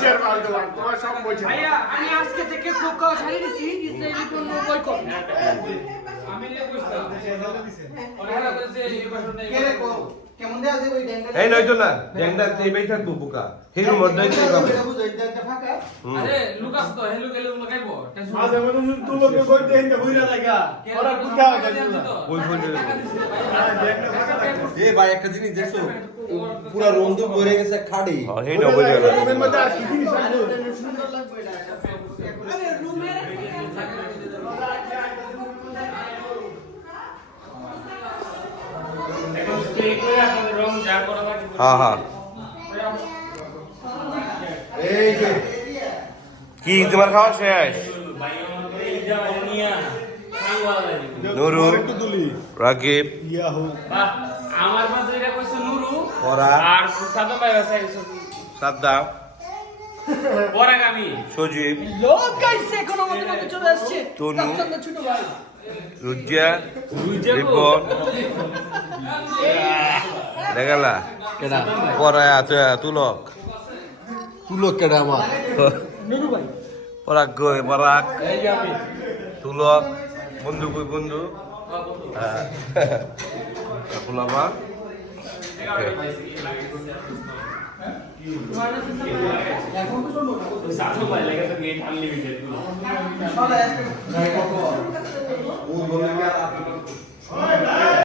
কিসের মাল তোমার সব বলছে ভাইয়া আমি আজকে থেকে কোকা ছাড়ি দিছি ইসরায়েলি পণ্য বয়কট আমি নিয়ে কইতাম ওরা বলছে এই বছরটা কেরে কো কেমন দেয়া দেব এই ড্যাংটা এই নয়তো না ড্যাংটা এই বেই থাকবো বোকা হিরো মধ্যে কি হবে আরে লুকাস তো হেলু গেলে লাগাইবো মাঝে মধ্যে তুই লোকে কই দেন যে হইরা লাগা ওরা কুটা হয়ে গেল ওই ফোন এ ভাই একটা জিনিস দেখছো পুরো রন্ধু ভরে গেছে খাড়ি এই না বলে গেল রুমের মধ্যে আর কি জিনিস আছে সুন্দর লাগবে এটা আরে রুমে এখন স্প্রে করে আপনাদের রং যা করা লাগে হ্যাঁ হ্যাঁ এই যে কি তোমার খাওয়া শেষ ভাই আমাদের এই যা অনিয়া সাংওয়ালা লাগে নুরু একটু তুলি রাকিব ইয়া হো বাহ আমার বাদে এটা কইছে নুরু ওরা আর সাদা ভাই আছে সাদ্দাম পরাগামী সজীব লোক গাইছে কোনো মতে চলে আসছে তনু। তার ছোট ভাই রুজিয়া রিপন দেখালা কেডা পরে তুলক তুলো কেডা আমার নুরু ভাই পরাগ গই পরাগ এই যে আমি তুলক বন্ধু কই বন্ধু হ্যাঁ ফুলামা সাথে ভাই লাগে তো নেট আনলিমিটেড ও বলে